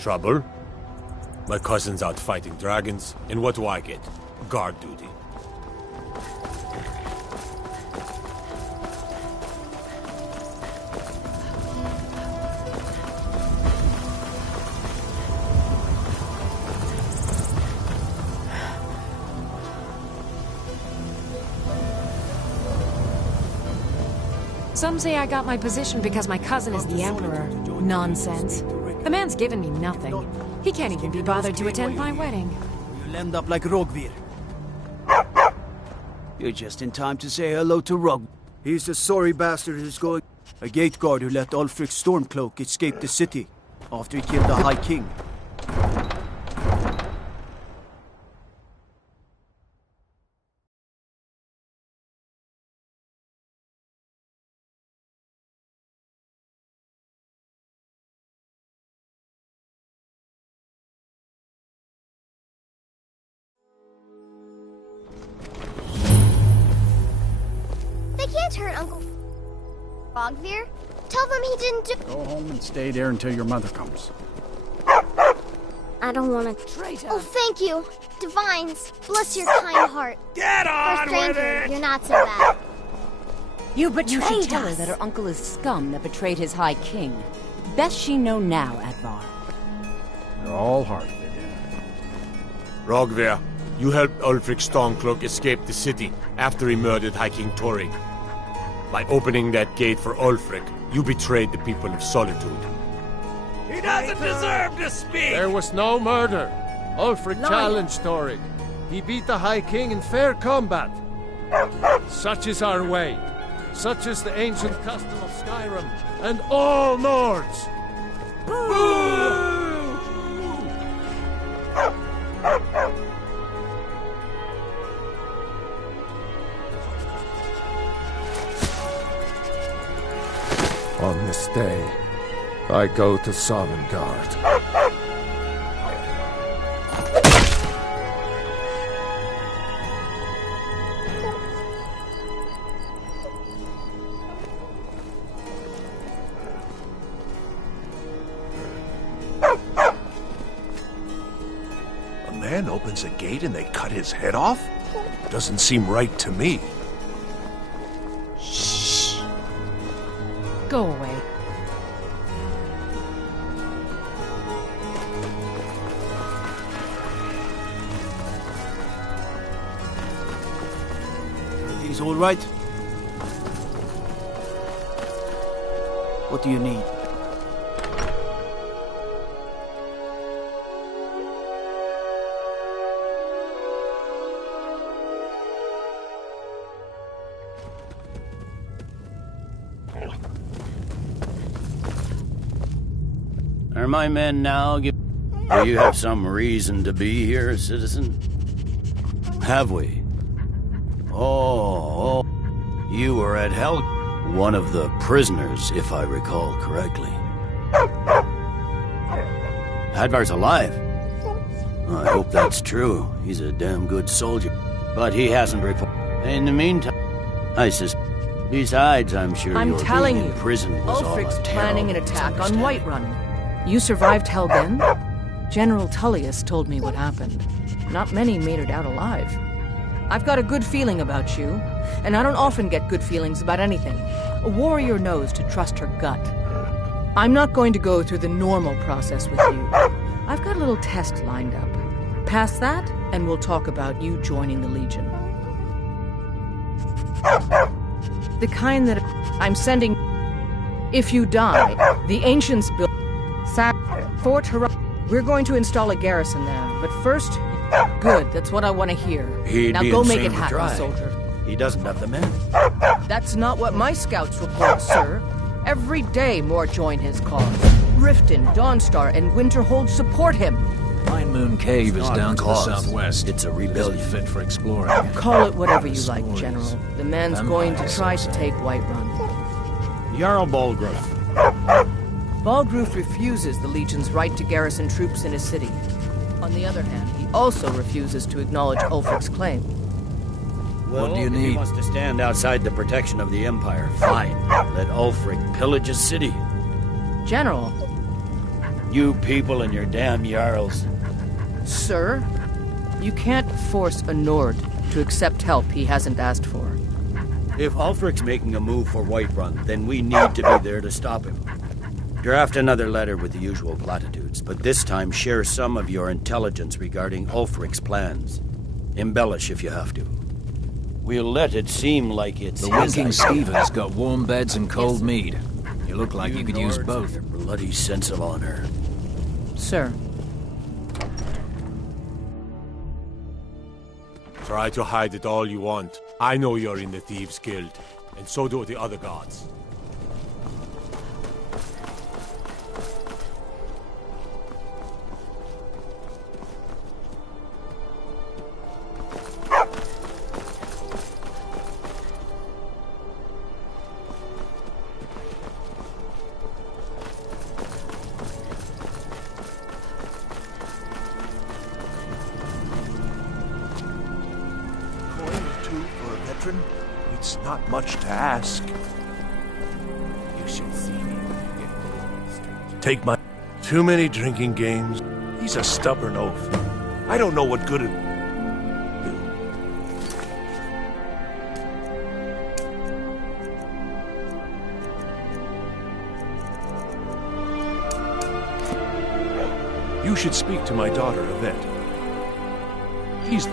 Trouble? My cousin's out fighting dragons, and what do I get? Guard duty. Some say I got my position because my cousin is the Emperor. Nonsense. The man's given me nothing. He can't even be bothered to attend my wedding. You'll end up like Rogvir. You're just in time to say hello to Rog. He's the sorry bastard who's going... A gate guard who let Ulfric's Stormcloak escape the city after he killed the High King. Hurt Uncle Rogvir? Tell them he didn't do— Go home and stay there until your mother comes. I don't want to— Traitor! Oh, thank you. Divines, bless your kind heart. Get on For a with stranger, it! you're not so bad. You betrayed You should tell her us. that her uncle is scum that betrayed his High King. Best she know now, Advar. You're all hearted again. Rogver, you helped Ulfric Stormcloak escape the city after he murdered High King Torig. By opening that gate for Ulfric, you betrayed the people of Solitude. He doesn't deserve to speak! There was no murder. Ulfric challenged Torig. He beat the High King in fair combat. Such is our way. Such is the ancient custom of Skyrim and all Nords. On this day, I go to Sovngarde. A man opens a gate and they cut his head off? Doesn't seem right to me. Go away. He's all right. What do you need? Are my men now? Do you have some reason to be here, citizen? Have we? Oh, you were at Hell. One of the prisoners, if I recall correctly. Hadvar's alive. I hope that's true. He's a damn good soldier. But he hasn't reported. In the meantime, I suspect. Besides, I'm sure I'm your telling being you, in prison was all a Ulfric's planning an terrible attack on misunderstanding. Whiterun. You survived Helgen? General Tullius told me what happened. Not many made it out alive. I've got a good feeling about you, and I don't often get good feelings about anything. A warrior knows to trust her gut. I'm not going to go through the normal process with you. I've got a little test lined up. Pass that, and we'll talk about you joining the Legion. The kind that I'm sending. If you die, the ancients built Fort Hera. We're going to install a garrison there, but first, good. That's what I want to hear. He'd Now be go make insane it to happen, try. soldier. He doesn't have the men. That's not what my scouts report, sir. Every day more join his cause. Riften, Dawnstar, and Winterhold support him. Pine Moon Cave is not down a to cause. the southwest. It's a It rebellion. isn't fit for exploring. Call it whatever you Stories. like, General. The man's Empire, going to try to some say. take Whiterun. Jarl Balgruuf. Balgruuf refuses the Legion's right to garrison troops in his city. On the other hand, he also refuses to acknowledge Ulfric's claim. Well, What do you if he need? wants to stand outside the protection of the Empire, fine. Let Ulfric pillage a city. General, You people and your damn Jarls. Sir, you can't force a Nord to accept help he hasn't asked for. If Ulfric's making a move for Whiterun, then we need to be there to stop him. Draft another letter with the usual platitudes, but this time share some of your intelligence regarding Ulfric's plans. Embellish if you have to. We'll let it seem like it's The his winking idea. skeever's got warm beds and cold mead. You look like you could use Nords both. and your bloody sense of honor. Sir, Try to hide it all you want. I know you're in the Thieves' Guild, and so do the other gods. It's not much to ask. You should see me when Take my... Too many drinking games. He's a stubborn oaf. I don't know what good it... You should speak to my daughter, Yvette. He's...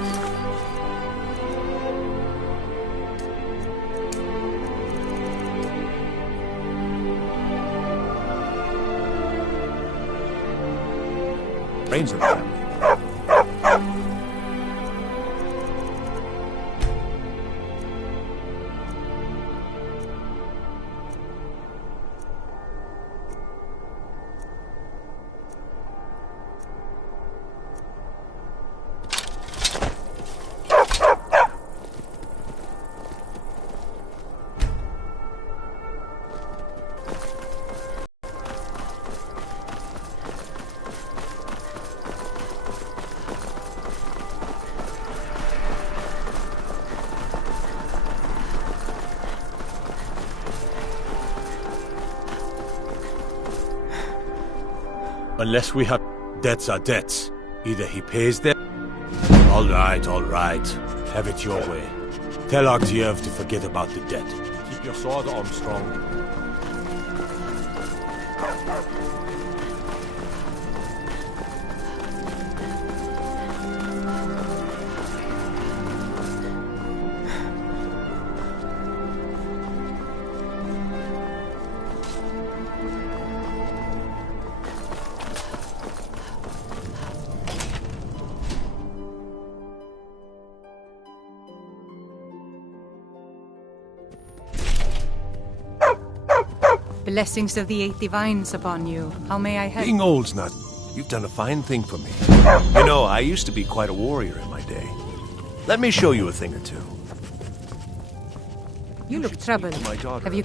brains of the family. Unless we have... Debts are debts. Either he pays them... All right. Have it your way. Tell Artiev to forget about the debt. Keep your sword arm strong. Blessings of the Eight Divines upon you. How may I help? Being old's not... You've done a fine thing for me. You know, I used to be quite a warrior in my day. Let me show you a thing or two. You look troubled. To my daughter. Have you...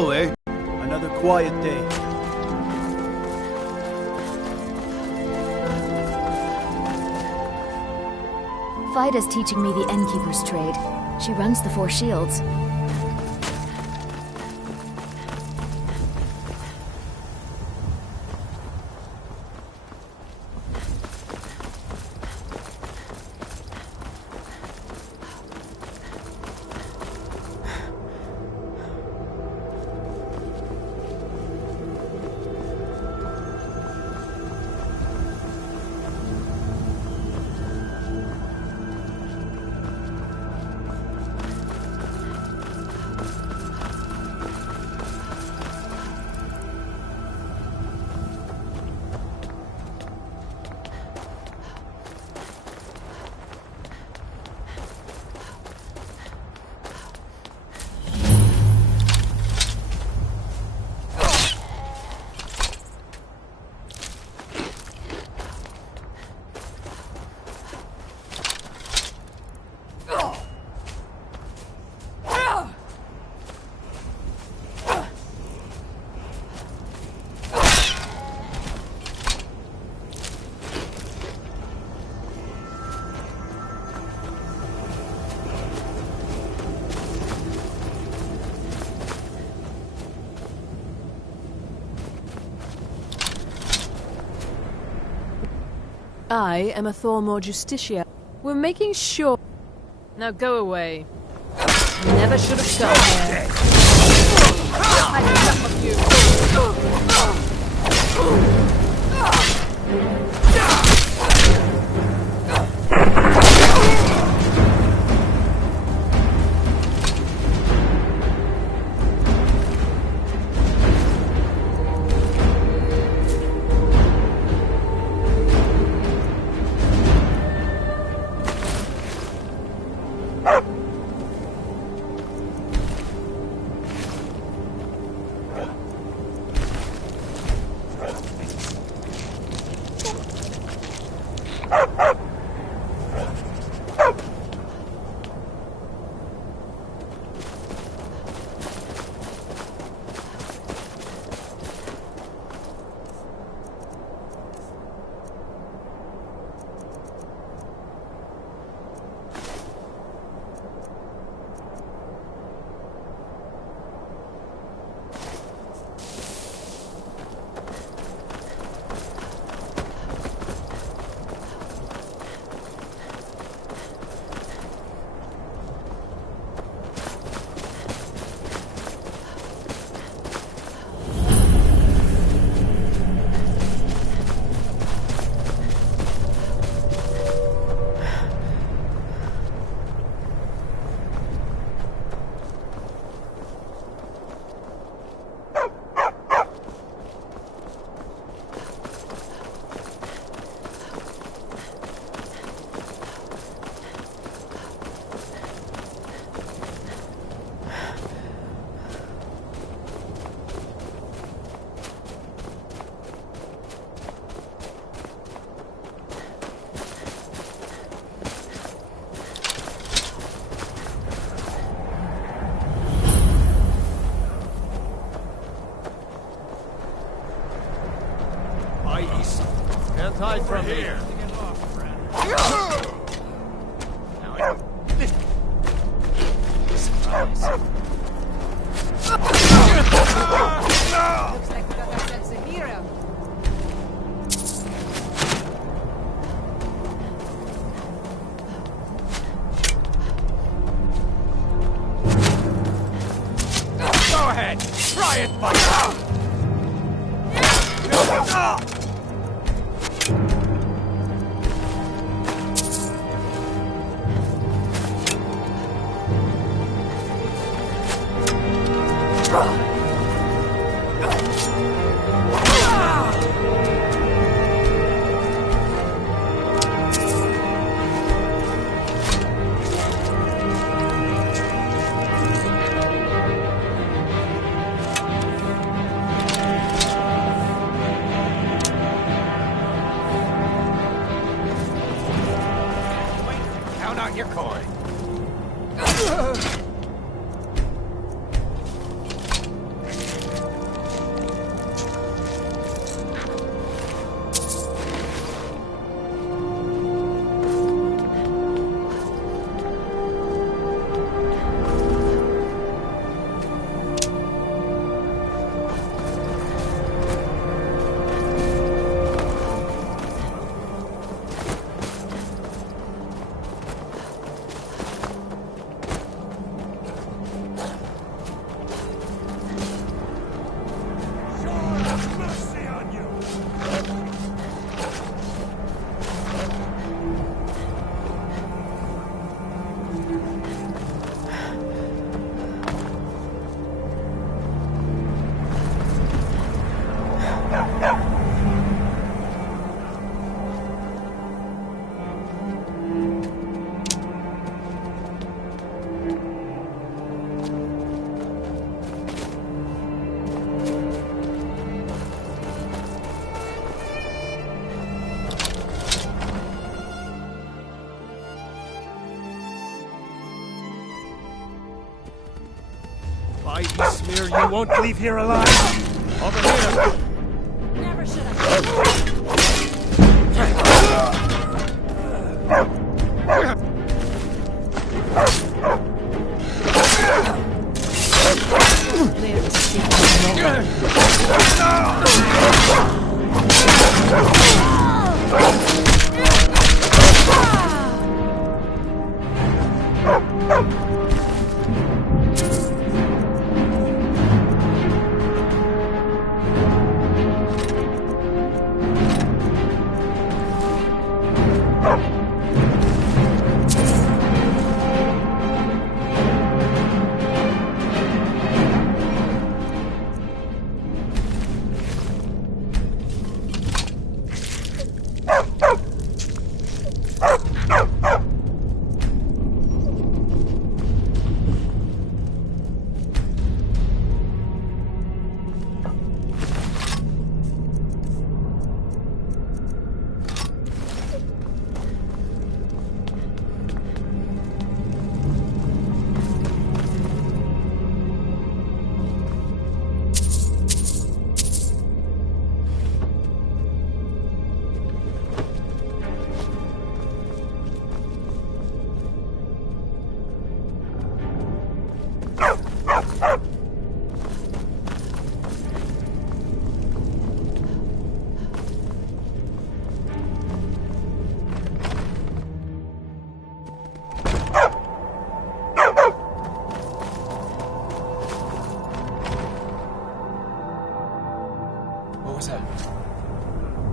So, another quiet day. Vida's teaching me the Innkeeper's trade. She runs the Four Shields. I am a Thormore Justicia. We're making sure... Now go away. Never should have started there. I need some of you. Can't hide from here. Looks like we got ourselves a hero. Go ahead! Try it, buddy! Your coin. whitey smear, you won't leave here alive! Over here! Never should have.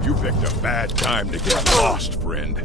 You picked a bad time to get lost, friend.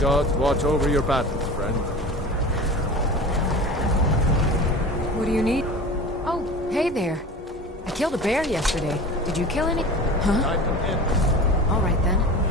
Gods watch over your battles, friend. What do you need? Oh, hey there. I killed a bear yesterday. Did you kill any? Huh? All right then.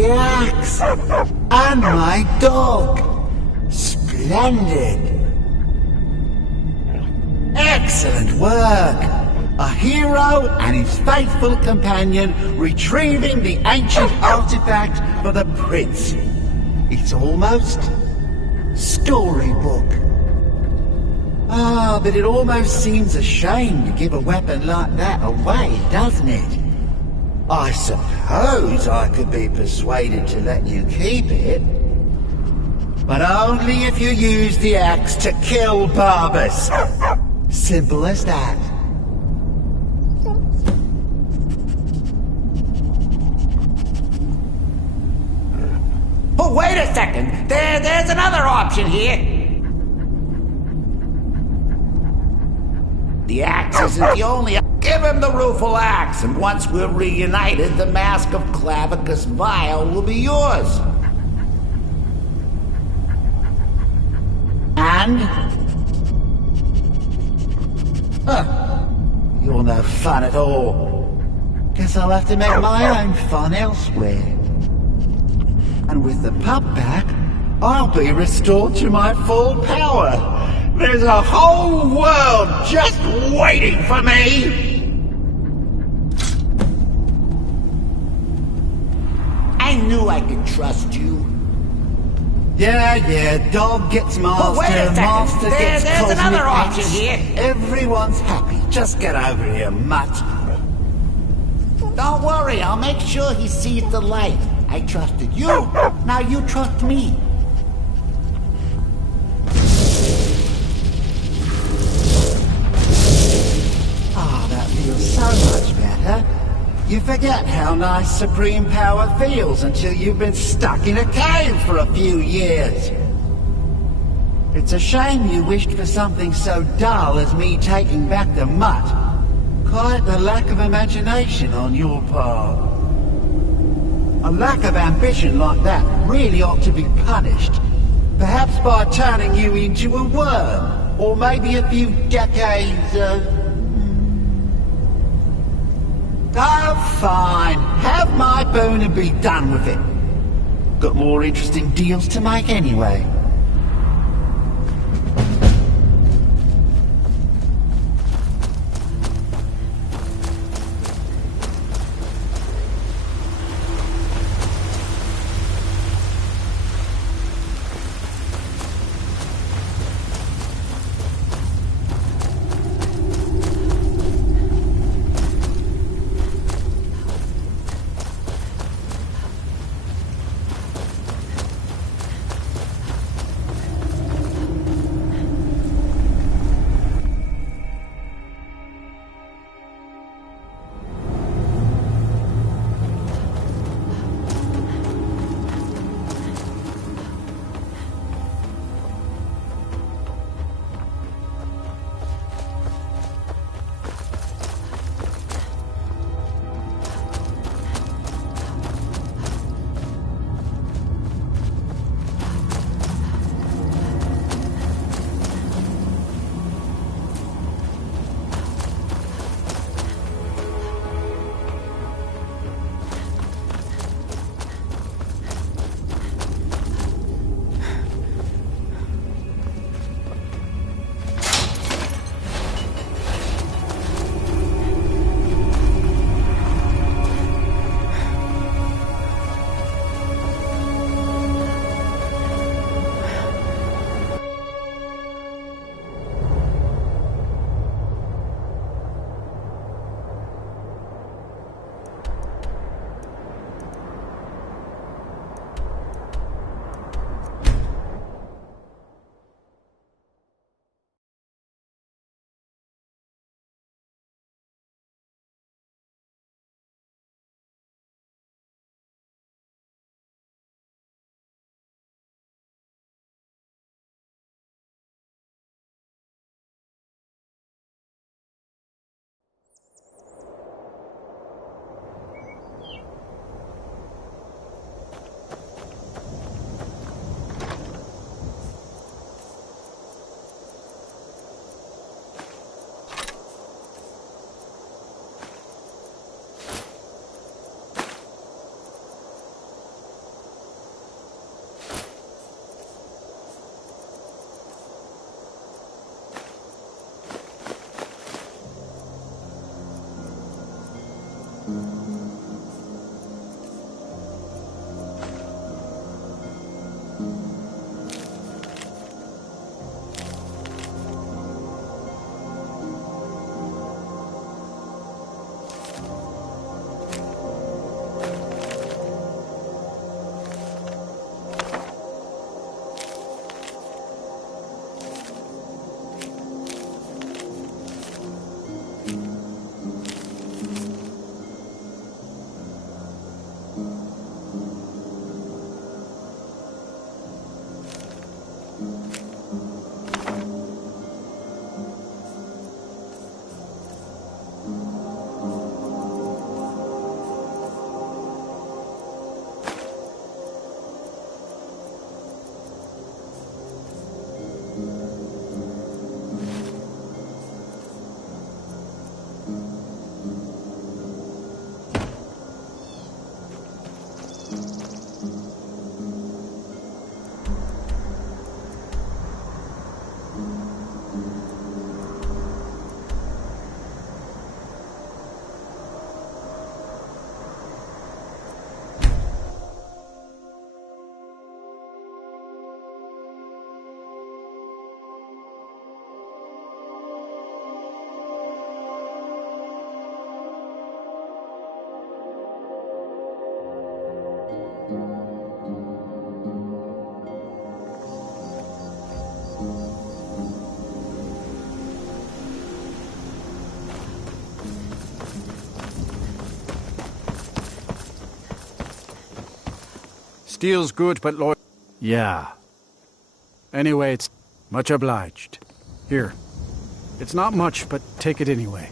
the axe. And my dog. Splendid. Excellent work. A hero and his faithful companion retrieving the ancient artifact for the prince. It's almost storybook. Ah, but it almost seems a shame to give a weapon like that away, doesn't it? I suppose I could be persuaded to let you keep it. But only if you use the axe to kill Barbas. Simple as that. Oh, wait a second! There's another option here! The axe isn't the only... Give him the rueful axe, and once we're reunited, the mask of Clavicus Vile will be yours. And? Huh. You're no fun at all. Guess I'll have to make my own fun elsewhere. And with the pup back, I'll be restored to my full power. There's a whole world just waiting for me! I knew I could trust you. Yeah, dog gets master, wait a second. master gets There's cosmic another option axe. here. Everyone's happy. Just get over here, mutt. Don't worry, I'll make sure he sees the light. I trusted you, now you trust me. That feels so much better. You forget how nice supreme power feels until you've been stuck in a cave for a few years. It's a shame you wished for something so dull as me taking back the mutt. Quite the lack of imagination on your part. A lack of ambition like that really ought to be punished. Perhaps by turning you into a worm, or maybe a few decades, Oh, fine. Have my boon and be done with it. Got more interesting deals to make anyway. Steel's good, but loyal... Yeah. Anyway, it's much obliged. Here. It's not much, but take it anyway.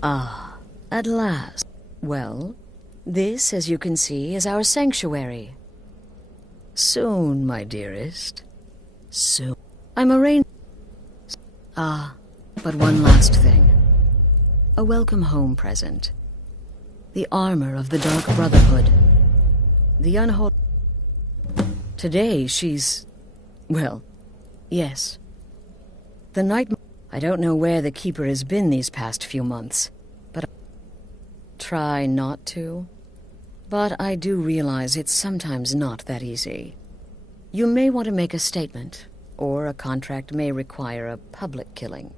Ah, at last. Well, this, as you can see, is our sanctuary. Soon, my dearest. Soon. I'm arranged. Ah, but one last thing. A welcome home present. The armor of the Dark Brotherhood. The unholy... Today, she's... well, yes. The night... I don't know where the Keeper has been these past few months, but I try not to. But I do realize it's sometimes not that easy. You may want to make a statement, or a contract may require a public killing.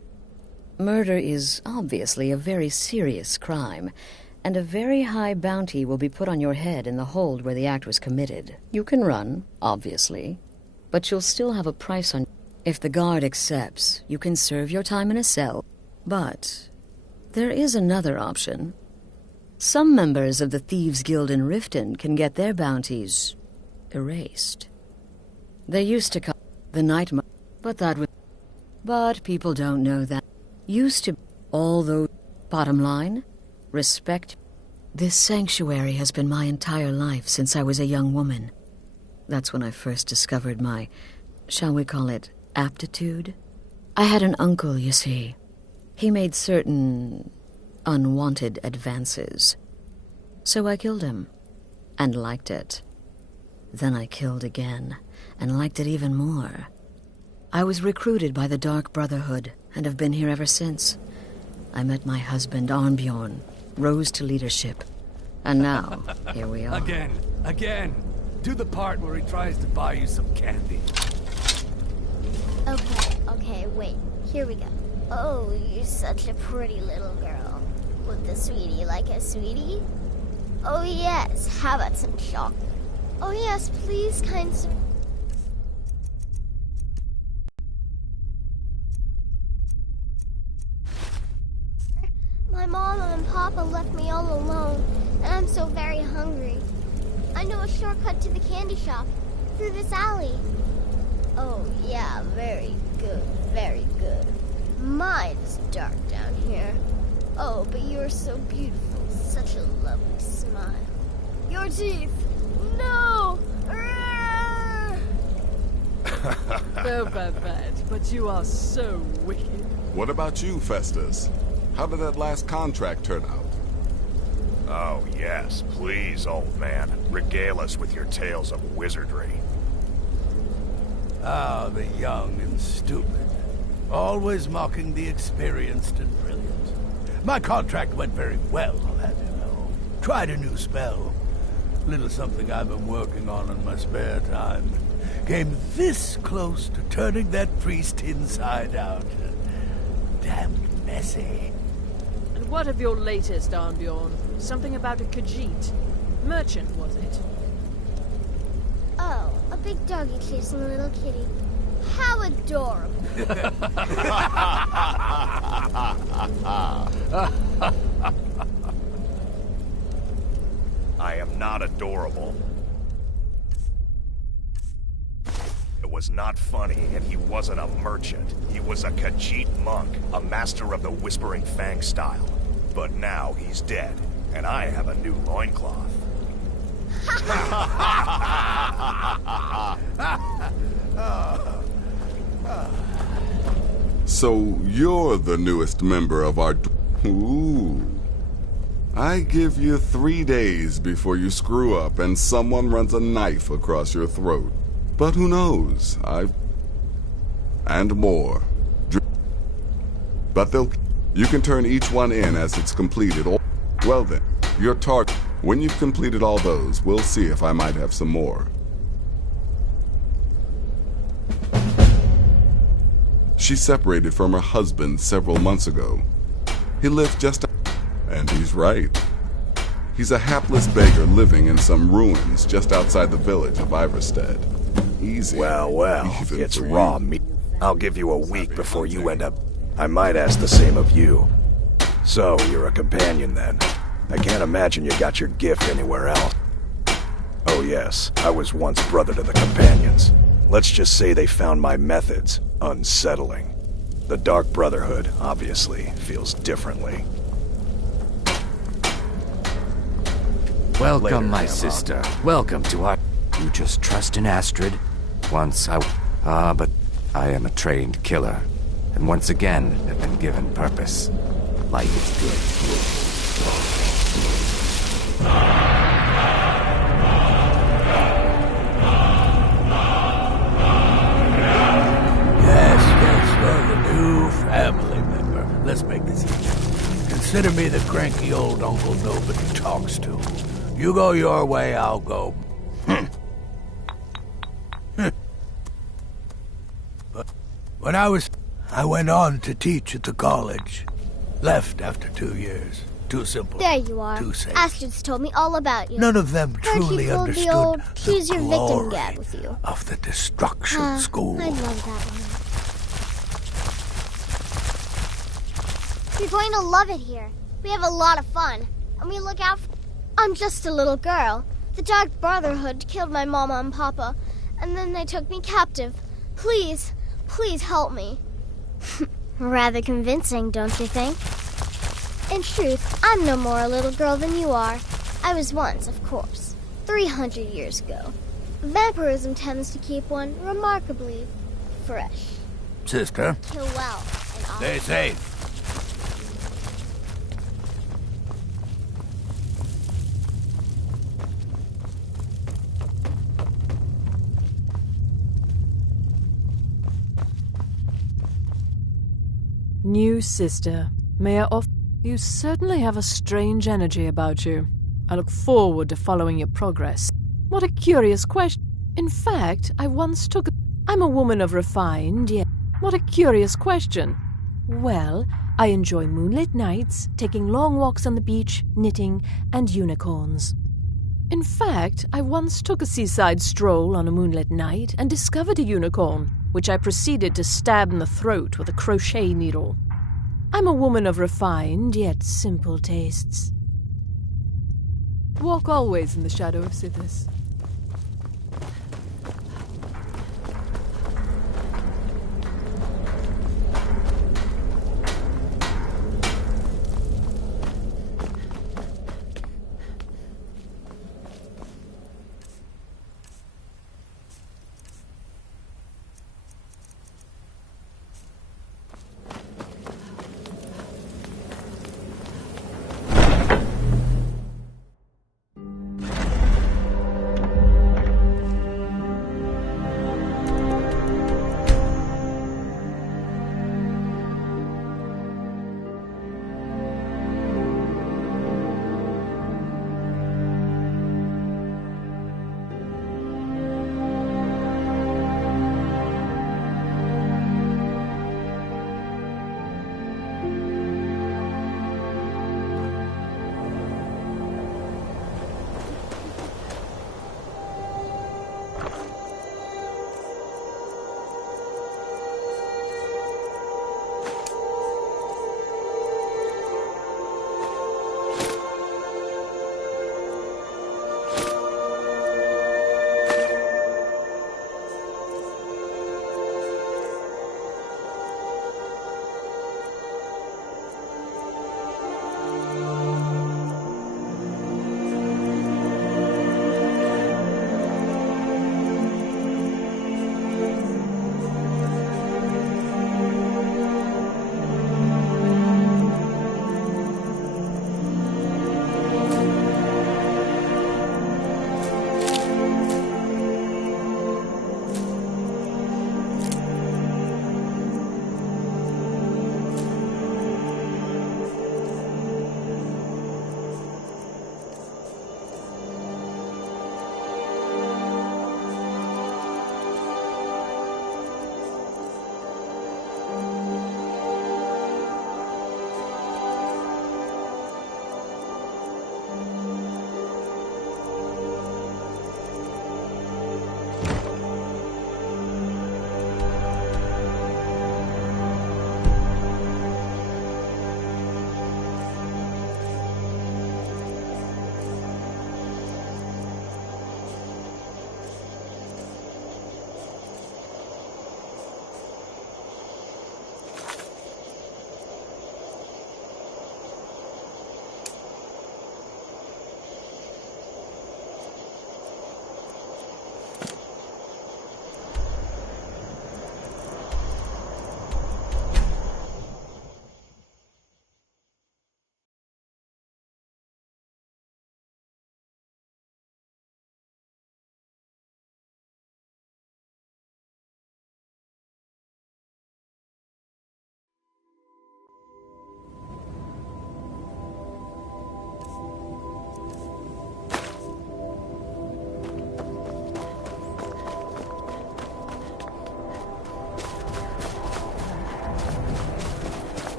Murder is obviously a very serious crime, and a very high bounty will be put on your head in the hold where the act was committed. You can run, obviously, but you'll still have a price on... If the guard accepts, you can serve your time in a cell. But there is another option. Some members of the Thieves' Guild in Riften can get their bounties erased. They used to call the night... But that was... But people don't know that. Used to... Although... Bottom line, respect. This sanctuary has been my entire life since I was a young woman. That's when I first discovered my... shall we call it... aptitude? I had an uncle, you see. He made certain unwanted advances. So I killed him, and liked it. Then I killed again, and liked it even more. I was recruited by the Dark Brotherhood, and have been here ever since. I met my husband, Arnbjorn, rose to leadership, and now, here we are. Again! Do the part where he tries to buy you some candy. Okay, wait. Here we go. Oh, you're such a pretty little girl. Would the sweetie like a sweetie? Oh yes, how about some chocolate? Oh yes, please, kind sir. My mama and papa left me all alone, and I'm so very hungry. I know a shortcut to the candy shop, through this alley. Oh, yeah, very good, very good. Mine's dark down here. Oh, but you're so beautiful, such a lovely smile. Your teeth! No! So bad, but you are so wicked. What about you, Festus? How did that last contract turn out? Oh, yes, please, old man. Regale us with your tales of wizardry. Ah, the young and stupid. Always mocking the experienced and brilliant. My contract went very well, I'll have you know. Tried a new spell. Little something I've been working on in my spare time. Came this close to turning that priest inside out. damn messy. And what of your latest, Arnbjorn? Something about a Khajiit. Merchant, was it? Oh, a big doggy chasing a little kitty. How adorable. I am not adorable. It was not funny, and he wasn't a merchant. He was a Khajiit monk, a master of the Whispering Fang style. But now he's dead, and I have a new loincloth. So you're the newest member of our... Ooh. I give you 3 days before you screw up and someone runs a knife across your throat. But who knows? And more. But you can turn each one in as it's completed. Well then, your target. When you've completed all those, we'll see if I might have some more. She separated from her husband several months ago. He lived just... And he's right. He's a hapless beggar living in some ruins just outside the village of Iverstead. Easy. Well, Even it's for raw you. meat. I'll give you a week before you end up... I might ask the same of you. So, you're a companion then. I can't imagine you got your gift anywhere else. Oh yes, I was once brother to the companions. Let's just say they found my methods unsettling. The Dark Brotherhood, obviously, feels differently. Welcome, Later, my Grandma. sister. Welcome to our... You just trust in Astrid? Once I... but I am a trained killer. And once again, have been given purpose. Life is good. Yes, you're the new family member. Let's make this easy. Consider me the cranky old uncle nobody talks to. You go your way, I'll go. But when I went on to teach at the college. Left after 2 years. Too simple. There you are. Too safe. Astrid's told me all about you. None of them Heard truly he pulled understood the old the choose your victim glory gag with you. of the destruction school. I love that one. You're going to love it here. We have a lot of fun, and we look out for... I'm just a little girl. The Dark Brotherhood killed my mama and papa, and then they took me captive. Please, please help me. Rather convincing, don't you think? In truth, I'm no more a little girl than you are. I was once, of course, 300 years ago. Vampirism tends to keep one remarkably fresh. Sister, Kill well, and all. stay safe. New sister, may I offer... You certainly have a strange energy about you. I look forward to following your progress. What a curious question. In fact, I once took... I'm a woman of refined, yet... What a curious question. Well, I enjoy moonlit nights, taking long walks on the beach, knitting, and unicorns. In fact, I once took a seaside stroll on a moonlit night and discovered a unicorn, which I proceeded to stab in the throat with a crochet needle. I'm a woman of refined, yet simple tastes. Walk always in the shadow of Sithis.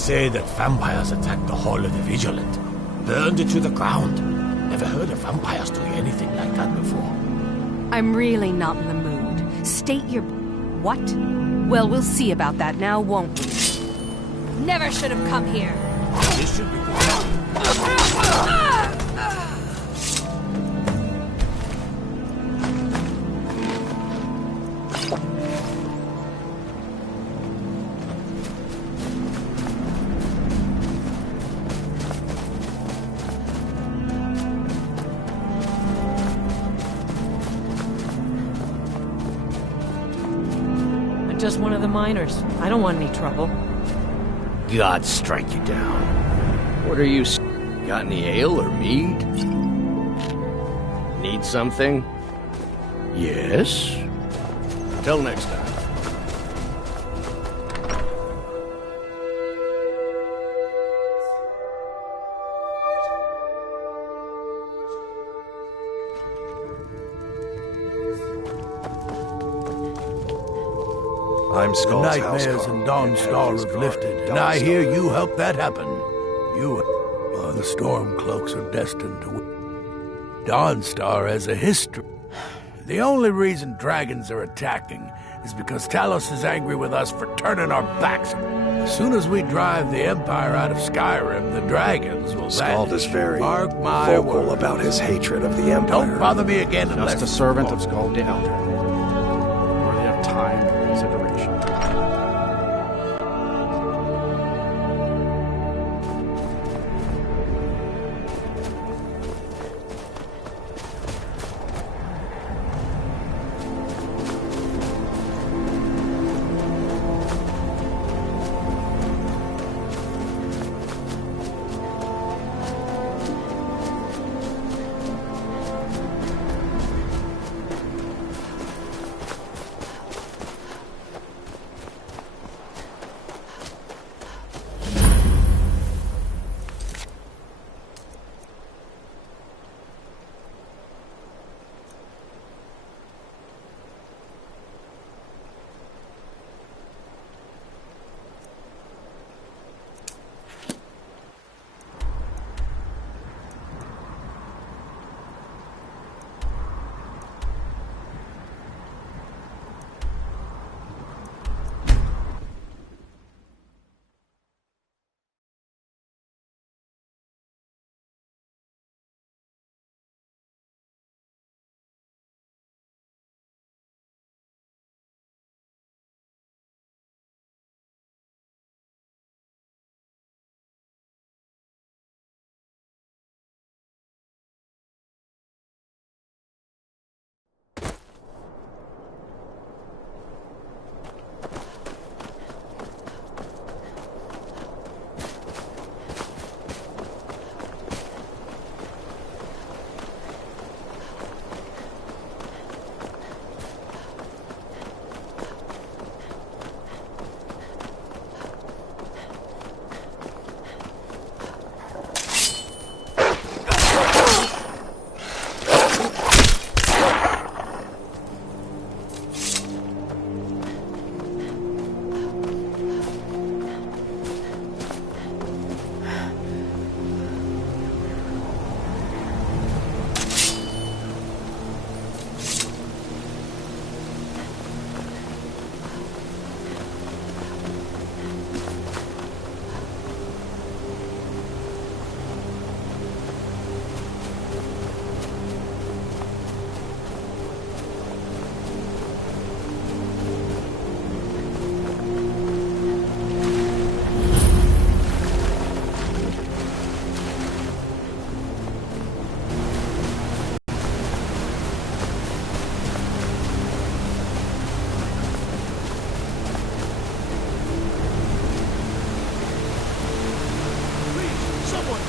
say that vampires attacked the Hall of the Vigilant. Burned it to the ground. Never heard of vampires doing anything like that before. I'm really not in the mood. State your... What? Well, we'll see about that now, won't we? Never should have come here. This should be... Just one of the miners. I don't want any trouble. God strike you down. What are you... Got any ale or mead? Need something? Yes? Till next time. I'm The Skull's nightmares housecarl, in Dawnstar his have guard, lifted, and I hear Dawnstar. you helped that happen. The Stormcloaks are destined to win. Dawnstar has a history. The only reason dragons are attacking is because Talos is angry with us for turning our backs. As soon as we drive the Empire out of Skyrim, the dragons will Skald vanish. is very Mark my vocal words. about his hatred of the Empire. Don't bother me again unless... Just a servant of Skald the Elder. Worthy of time and consideration.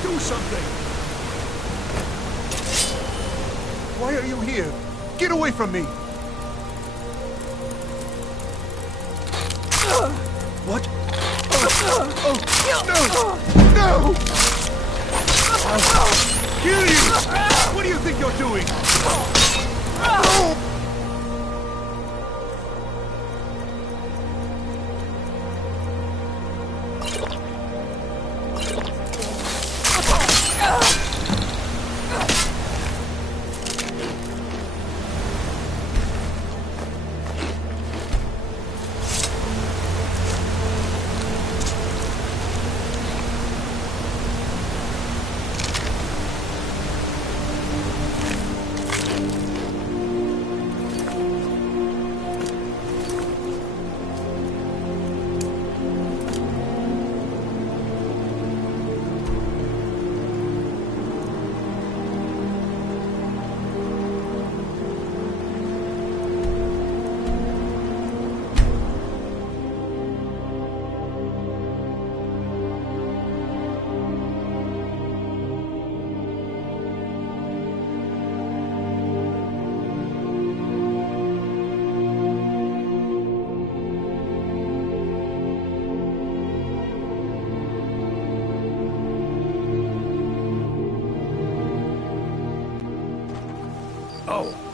Do something! Why are you here? Get away from me! What? Oh, no! No! I'll kill you! What do you think you're doing?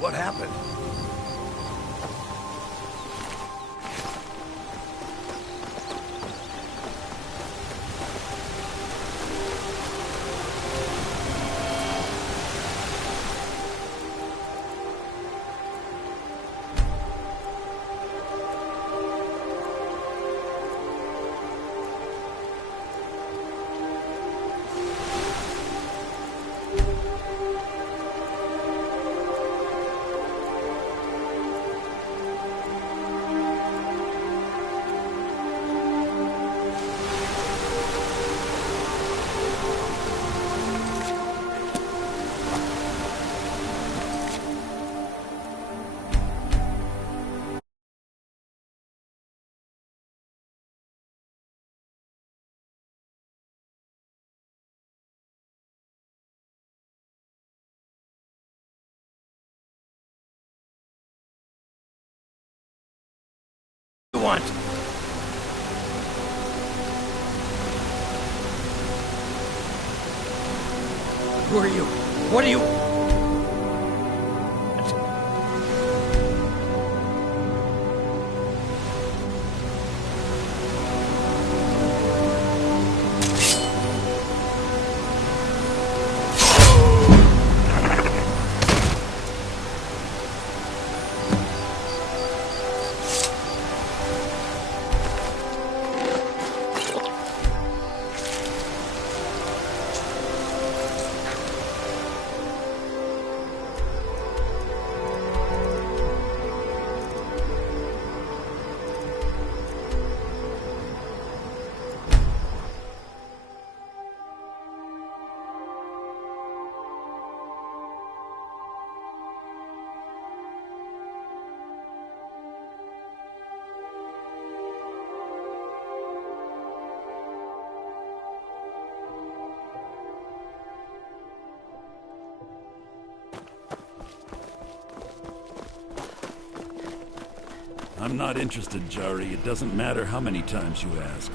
What happened? Want? Who are you? What are you? I'm not interested, Jari. It doesn't matter how many times you ask.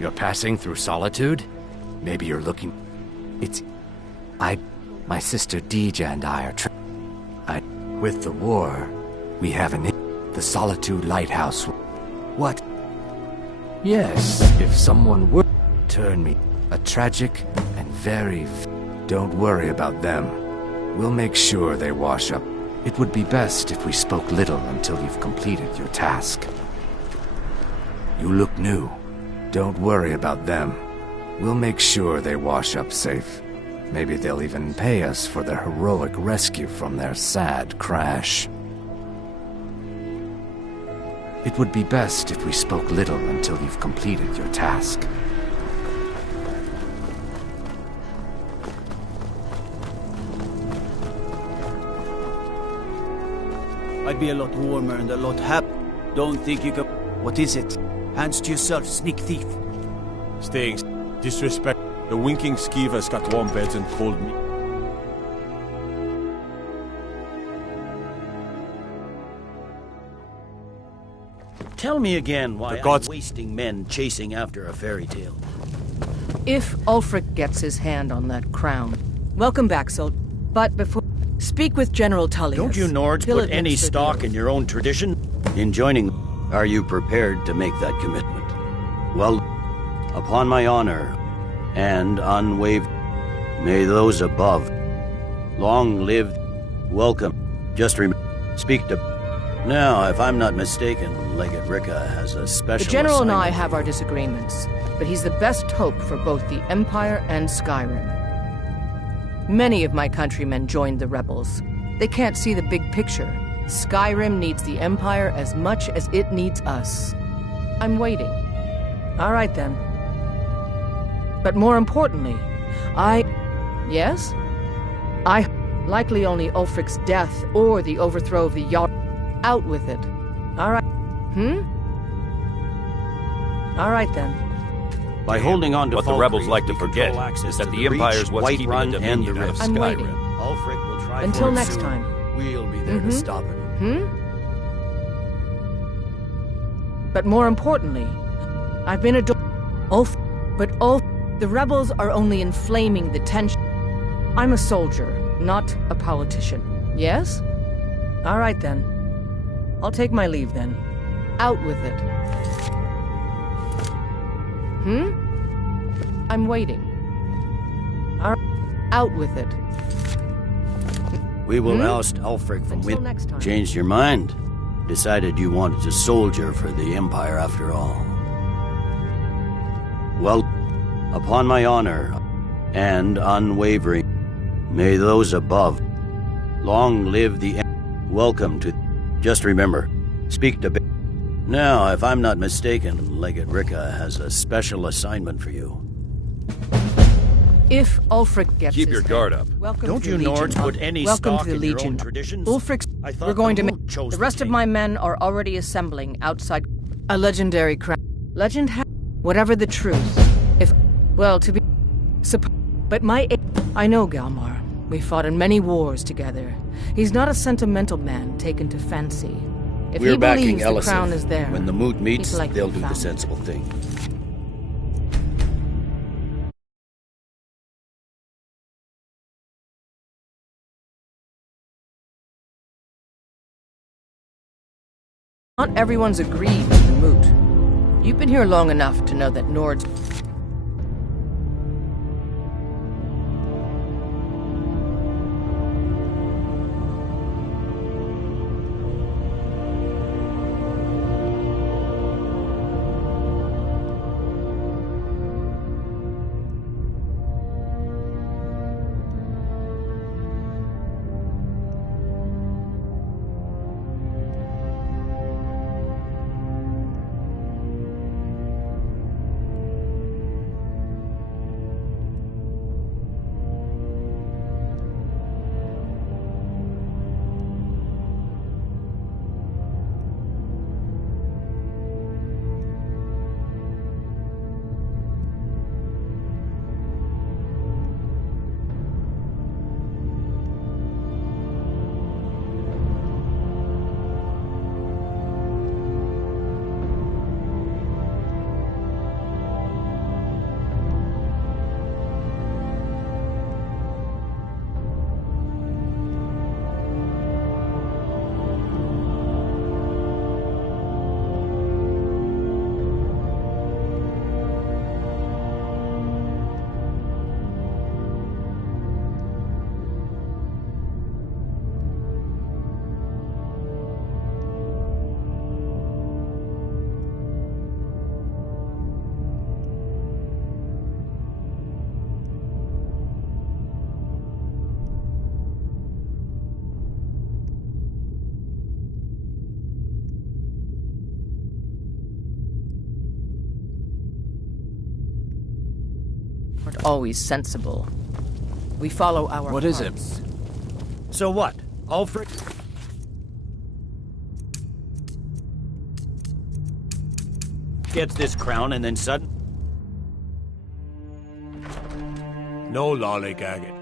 You're passing through solitude? Maybe you're looking... My sister Deeja and I are with the war, we have the Solitude Lighthouse. What? Yes, if someone were to turn me, a tragic and very... Don't worry about them. We'll make sure they wash up. It would be best if we spoke little until you've completed your task. You look new. Don't worry about them. We'll make sure they wash up safe. Maybe they'll even pay us for their heroic rescue from their sad crash. It would be best if we spoke little until you've completed your task. I'd be a lot warmer and a lot happier. Don't think you can... What is it? Hands to yourself, sneak thief. Staying disrespect. The winking skeever's got warm beds and cold meat. Tell me again why I'm wasting men chasing after a fairy tale. If Ulfric gets his hand on that crown... Welcome back, soldier. But before... Speak with General Tullius. Don't you Nords put any stock in your own tradition? In joining, are you prepared to make that commitment? Well, upon my honor and unwavering, may those above long live, welcome. Just speak to... Now, if I'm not mistaken, Legate Ricka has a special The General and I assignment. have our disagreements, but he's the best hope for both the Empire and Skyrim. Many of my countrymen joined the rebels. They can't see the big picture. Skyrim needs the Empire as much as it needs us. I'm waiting. All right, then. But more importantly, Yes? Likely only Ulfric's death or the overthrow of the Jarl. Out with it. All right. All right, then. By holding on to what the rebels like to forget is that the Empire's what's keeping the Dominion out of I'm waiting. Skyrim. Ulfric will try Until for it next soon. time. We'll be there to stop it. But more importantly, I've been the rebels are only inflaming the tension. I'm a soldier, not a politician. Yes? All right then. I'll take my leave then. Out with it. I'm waiting. All right. Out with it. We will oust Ulfric from Until next time. Changed your mind? Decided you wanted to soldier for the Empire after all. Well, upon my honor and unwavering, may those above long live the welcome to. Just remember, speak to. Now, if I'm not mistaken, Legate Ricka has a special assignment for you. If Ulfric gets Keep his your head, guard up. Welcome Don't to you the Legion. Nords put any Welcome stock to the in your Legion. own traditions? Ulfric's. I thought We're going the to mood make. chose The the rest of king. my men are already assembling outside. A legendary crown. Legend whatever the truth. If. Well, to be. But my. I know Galmar. We fought in many wars together. He's not a sentimental man taken to fancy. If We're he backing believes the crown Elisif. is there, When the mood meets, he's likely they'll do the found it. sensible thing. Not everyone's agreed with the moot. You've been here long enough to know that Nords. Aren't always sensible. We follow our What is it? hearts. So what? Ulfric? Gets this crown and then sudden. No lollygagging.